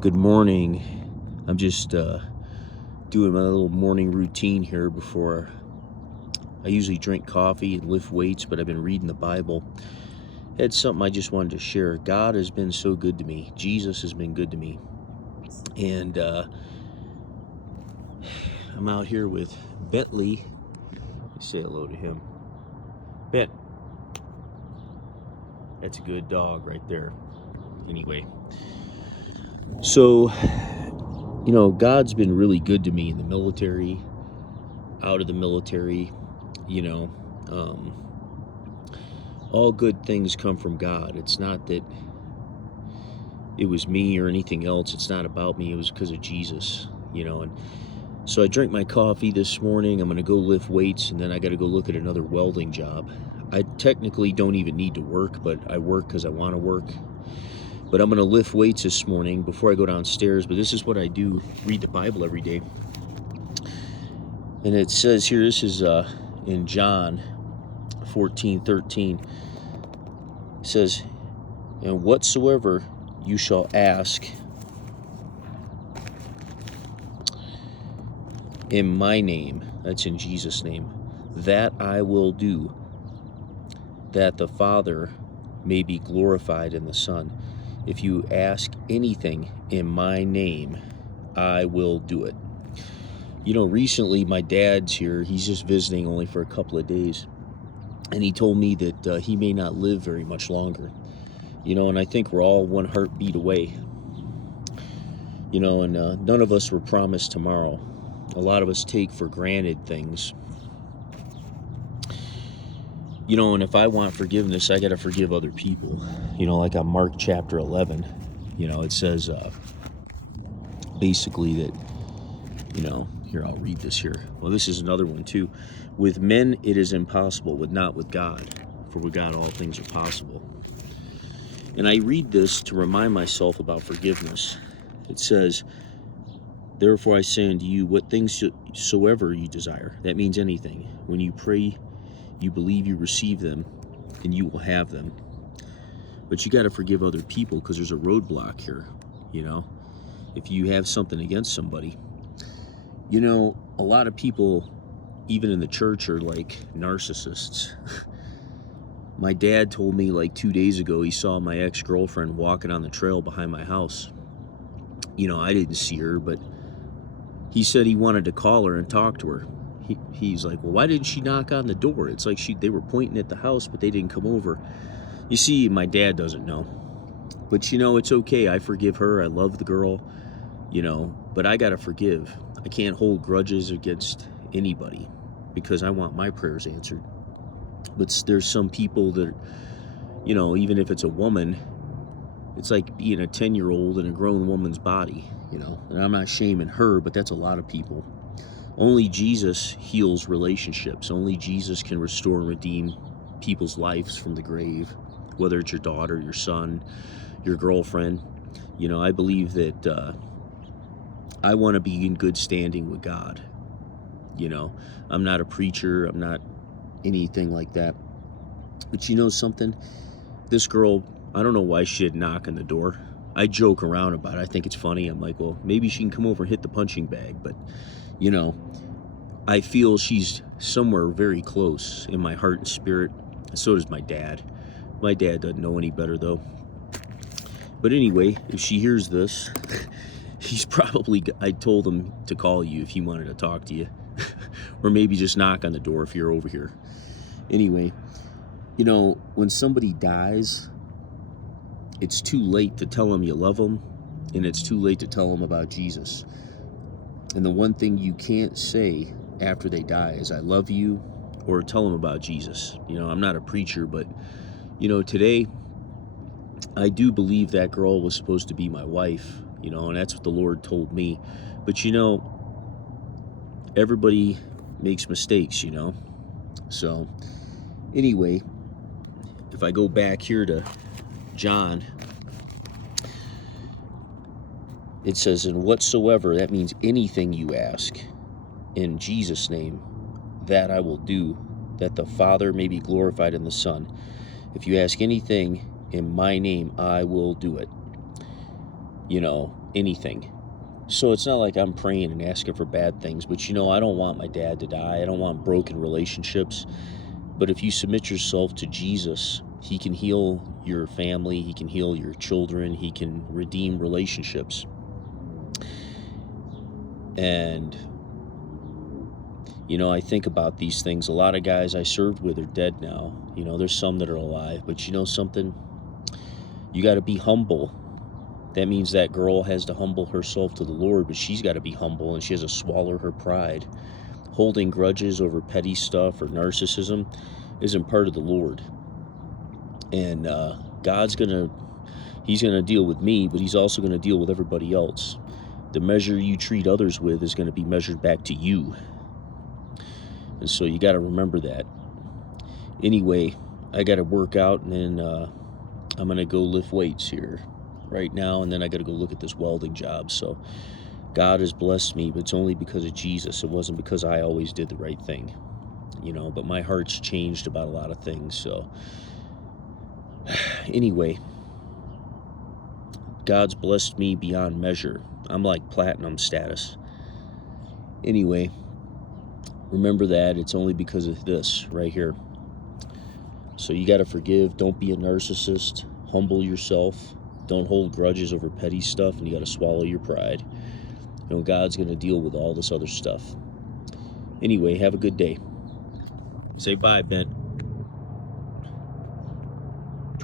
Good morning. I'm just doing my little morning routine here before I usually drink coffee and lift weights, but I've been reading the Bible. It's something I just wanted to share. God has been so good to me. Jesus has been good to me. And I'm out here with Bentley. Say hello to him. Bet. That's a good dog right there. Anyway. So, God's been really good to me in the military, out of the military, you know. All good things come from God. It's not that it was me or anything else. It's not about me. It was because of Jesus, And so I drank my coffee this morning. I'm going to go lift weights, and then I got to go look at another welding job. I technically don't even need to work, but I work because I want to work. But I'm going to lift weights this morning before I go downstairs. But this is what I do, read the Bible every day. And it says here, this is in John 14:13. It says, "And whatsoever you shall ask in my name," that's in Jesus' name, "that I will do, that the Father may be glorified in the Son." If you ask anything in my name, I will do it. Recently my dad's here. He's just visiting only for a couple of days. And he told me that he may not live very much longer. And I think we're all one heartbeat away. And none of us were promised tomorrow. A lot of us take for granted things. And if I want forgiveness, I got to forgive other people. Like on Mark chapter 11, it says basically that, here, I'll read this here. Well, this is another one too. With men it is impossible, but not with God. For with God all things are possible. And I read this to remind myself about forgiveness. It says, "Therefore I say unto you, what things soever you desire," that means anything. "When you pray, you believe you receive them, and you will have them." But you got to forgive other people, because there's a roadblock here. If you have something against somebody, a lot of people, even in the church, are like narcissists. My dad told me like 2 days ago he saw my ex-girlfriend walking on the trail behind my house. I didn't see her, but he said he wanted to call her and talk to her. He's like, "Well, why didn't she knock on the door?" It's like they were pointing at the house, but they didn't come over. You see, my dad doesn't know. But it's okay. I forgive her. I love the girl, but I got to forgive. I can't hold grudges against anybody because I want my prayers answered. But there's some people that, even if it's a woman, it's like being a 10-year-old in a grown woman's body, and I'm not shaming her, but that's a lot of people. Only Jesus heals relationships. Only Jesus can restore and redeem people's lives from the grave, whether it's your daughter, your son, your girlfriend. I believe that I want to be in good standing with God. I'm not a preacher. I'm not anything like that. But something? This girl, I don't know why she didn't knock on the door. I joke around about it. I think it's funny. I'm like, well, maybe she can come over and hit the punching bag. But, I feel she's somewhere very close in my heart and spirit. So does my dad. My dad doesn't know any better, though. But anyway, if she hears this, I told him to call you if he wanted to talk to you. Or maybe just knock on the door if you're over here. Anyway, when somebody dies, it's too late to tell them you love them, and it's too late to tell them about Jesus. And the one thing you can't say after they die is "I love you," or tell them about Jesus. I'm not a preacher, but today I do believe that girl was supposed to be my wife, and that's what the Lord told me. But everybody makes mistakes, So anyway, if I go back here to John, it says, "And whatsoever," that means anything you ask in Jesus' name, "that I will do, that the Father may be glorified in the Son." If you ask anything in my name, I will do it. anything. So it's not like I'm praying and asking for bad things, but I don't want my dad to die. I don't want broken relationships. But if you submit yourself to Jesus, he can heal your family, he can heal your children, he can redeem relationships. And I think about these things. A lot of guys I served with are dead now. There's some that are alive, but something? You got to be humble. That means that girl has to humble herself to the Lord, but she's got to be humble, and she has to swallow her pride. Holding grudges over petty stuff or narcissism isn't part of the Lord. And he's going to deal with me, but he's also going to deal with everybody else. The measure you treat others with is going to be measured back to you. And so you got to remember that. Anyway, I got to work out, and then I'm going to go lift weights here right now, and then I got to go look at this welding job. So God has blessed me, but it's only because of Jesus. It wasn't because I always did the right thing, but my heart's changed about a lot of things. So anyway, God's blessed me beyond measure. I'm like platinum status. Anyway, remember that it's only because of this right here. So you got to forgive. Don't be a narcissist. Humble yourself. Don't hold grudges over petty stuff, and you got to swallow your pride. God's going to deal with all this other stuff. Anyway, have a good day. Say bye, Ben.